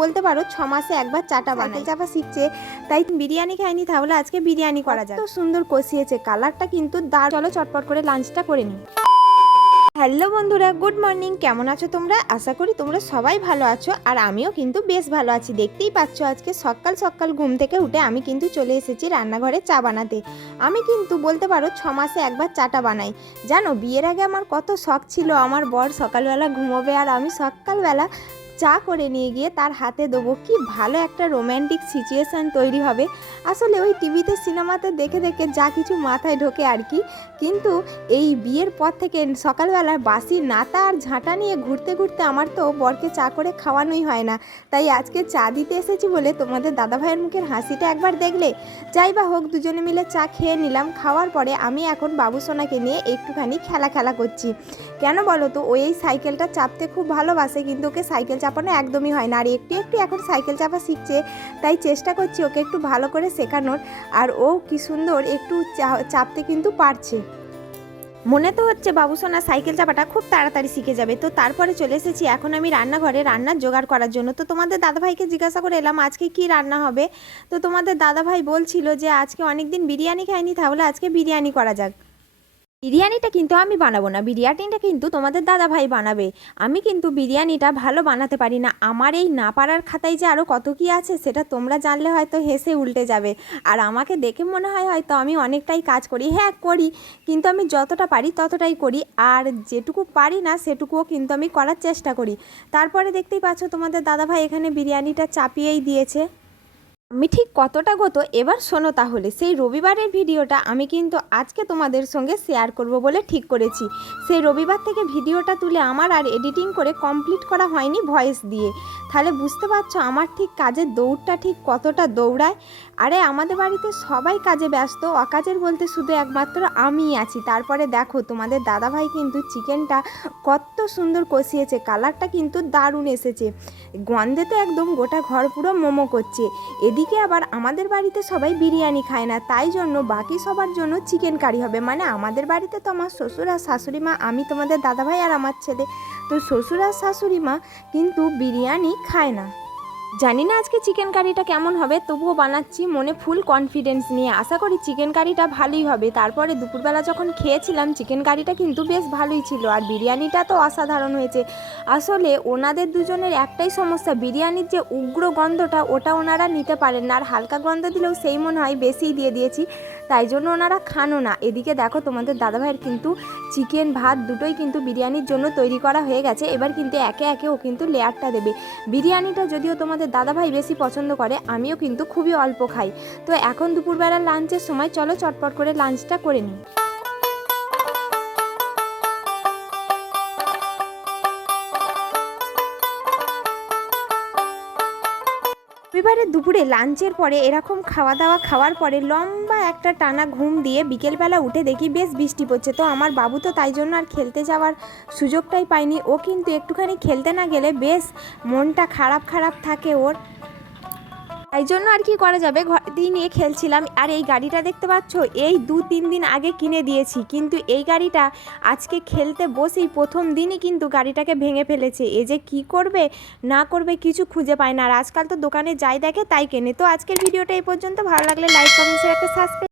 বলতে পারো 6 মাসে একবার চাটা বানাই। চাপা শিখছে, তাই বিরিয়ানি খাইনি, তাহলে আজকে বিরিয়ানি করা যায়। তো সুন্দর কষিয়েছে, কালারটা কিন্তু দারুণ। চলো চটপট করে লাঞ্চটা করে নিই। হ্যালো বন্ধুরা, গুড মর্নিং। কেমন আছো তোমরা? আশা করি তোমরা সবাই ভালো আছো, আর আমিও কিন্তু বেশ ভালো আছি। দেখতেই পাচ্ছ আজকে সকাল সকাল ঘুম থেকে উঠে আমি কিন্তু চলে এসেছি রান্নাঘরে চা বানাতে। আমি কিন্তু বলতে পারো 6 মাসে একবার চাটা বানাই। জানো, বিয়ের আগে আমার কত শখ ছিল আমার বর সকালবেলা ঘুমোবে আর আমি সকালবেলা চা করে নিয়ে গিয়ে তার হাতে দেবো। কি ভালো একটা রোম্যান্টিক সিচুয়েশান তৈরি হবে। আসলে ওই টিভিতে সিনেমাতে দেখে দেখে যা কিছু মাথায় ঢোকে আর কি। কিন্তু এই বিয়ের পর থেকে সকালবেলা বাসি নাতা আর ঝাঁটা নিয়ে ঘুরতে ঘুরতে আমার তো বরকে চা করে খাওয়ানোই হয় না। তাই আজকে চা দিতে এসেছি বলে তোমাদের দাদাভাইয়ের মুখের হাসিটা একবার দেখলে। যাই বা হোক, দুজনে মিলে চা খেয়ে নিলাম। খাওয়ার পরে আমি এখন বাবুসোনাকে নিয়ে একটুখানি খেলা করছি। কেন বলো তো, ও এই সাইকেলটা চাপতে খুব ভালোবাসে, কিন্তু ওকে সাইকেল চাপানো একদমই হয় না। আর একটু এখন সাইকেল চাপা শিখছে, তাই চেষ্টা করছি ওকে একটু ভালো করে শেখানোর। আর ও কি সুন্দর একটু চাপতে কিন্তু পারছে। মনে তো হচ্ছে বাবুসোনা সাইকেল চাপাটা খুব তাড়াতাড়ি শিখে যাবে। তো তারপরে চলে এসেছি এখন আমি রান্নাঘরে রান্নার জোগাড় করার জন্য। তো তোমাদের দাদাভাইকে জিজ্ঞাসা করে এলাম আজকে কি রান্না হবে। তো তোমাদের দাদাভাই বলছিল যে আজকে অনেকদিন বিরিয়ানি খাইনি, তাহলে আজকে বিরিয়ানি করা যাক। বিরিয়ানিটা কিন্তু আমি বানাবো না, বিরিয়ানিটা কিন্তু তোমাদের দাদাভাই বানাবে। আমি কিন্তু বিরিয়ানিটা ভালো বানাতে পারি না। আমার এই না পারার খাতায় যে আরও কত কী আছে সেটা তোমরা জানলে হয়তো হেসে উল্টে যাবে। আর আমাকে দেখে মনে হয় হয়তো আমি অনেকটাই কাজ করি। হ্যাঁ করি, কিন্তু আমি যতটা পারি ততটাই করি, আর যেটুকু পারি না সেটুকুও কিন্তু আমি করার চেষ্টা করি। তারপরে দেখতেই পাচ্ছ তোমাদের দাদাভাই এখানে বিরিয়ানিটা চাপিয়েই দিয়েছে। আমি ঠিক কতটা গত এবার শোনো তাহলে। সেই রবিবারের ভিডিওটা আমি কিন্তু আজকে তোমাদের সঙ্গে শেয়ার করব বলে ঠিক করেছি। সেই রবিবার থেকে ভিডিওটা তুলে আমার আর এডিটিং করে কমপ্লিট করা হয়নি ভয়েস দিয়ে। তাহলে বুঝতে পারছো আমার ঠিক কাজের দৌড়টা ঠিক কতটা দৌড়ায়। আরে আমাদের বাড়িতে সবাই কাজে ব্যস্ত, অকাজের বলতে শুধু একমাত্র আমিই আছি। তারপরে দেখো তোমাদের দাদাভাই কিন্তু চিকেনটা কত সুন্দর কষিয়েছে, কালারটা কিন্তু দারুণ এসেছে। গন্ধে তো একদম গোটা ঘর পুরো মোমো করছে। এদিকে আবার আমাদের বাড়িতে সবাই বিরিয়ানি খায় না, তাই জন্য বাকি সবার জন্য চিকেন কারি হবে। মানে আমাদের বাড়িতে তো আমার শ্বশুর আর শাশুড়ি মা, আমি তোমাদের দাদাভাই আর আমার ছেলে। তো শ্বশুর আর শাশুড়ি মা কিন্তু বিরিয়ানি খায় না। জানি না আজকে চিকেন কারিটা কেমন হবে, তবুও বানাচ্ছি মনে ফুল কনফিডেন্স নিয়ে। আশা করি চিকেন কারিটা ভালোই হবে। তারপরে দুপুরবেলা যখন খেয়েছিলাম চিকেন কারিটা কিন্তু বেশ ভালোই ছিল, আর বিরিয়ানিটা তো অসাধারণ হয়েছে। আসলে ওনাদের দুজনের একটাই সমস্যা, বিরিয়ানির যে উগ্র গন্ধটা ওটা ওনারা নিতে পারেন না, আর হালকা গন্ধ দিলেও সেই মনে হয় বেশিই দিয়ে দিয়েছি, তাই জন্য ওনারা খানও না। এদিকে দেখো তোমাদের দাদাভাইয়ের কিন্তু চিকেন ভাত দুটোই কিন্তু বিরিয়ানির জন্য তৈরি করা হয়ে গেছে। এবার কিন্তু একে একে ও কিন্তু লেয়ারটা দেবে। বিরিয়ানিটা যদিও তোমাদের দাদাভাই বেশি পছন্দ করে, আমিও কিন্তু খুবই অল্প খাই। তো এখন দুপুরবেলার লাঞ্চের সময়, চলো চটপট করে লাঞ্চটা করে নিই। রবিবারে দুপুরে লাঞ্চের পরে এরকম খাওয়া দাওয়া খাওয়ার পরে লম্বা একটা টানা ঘুম দিয়ে বিকেলবেলা উঠে দেখি বেশ বৃষ্টি পড়ছে। তো আমার বাবু তো তাই জন্য আর খেলতে যাওয়ার সুযোগটাই পায়নি। ও কিন্তু একটুখানি খেলতে না গেলে বেশ মনটা খারাপ থাকে ওর। তাই জন্য আর কি করা যাবে, ঘরেই নিয়ে খেলছিলাম। আর এই গাড়িটা দেখতে পাচ্ছ, এই 2-3 দিন আগে কিনে দিয়েছি, কিন্তু এই গাড়িটা আজকে খেলতে বসেই প্রথম দিনই কিন্তু গাড়িটাকে ভেঙে ফেলেছে। এ যে কী করবে না করবে কিছু খুঁজে পায় না, আর আজকাল তো দোকানে যাই দেখে তাই কেনে। তো আজকের ভিডিওটা এই পর্যন্ত। ভালো লাগলে লাইক কমেন্ট শেয়ার একটা সাবস্ক্রাইব।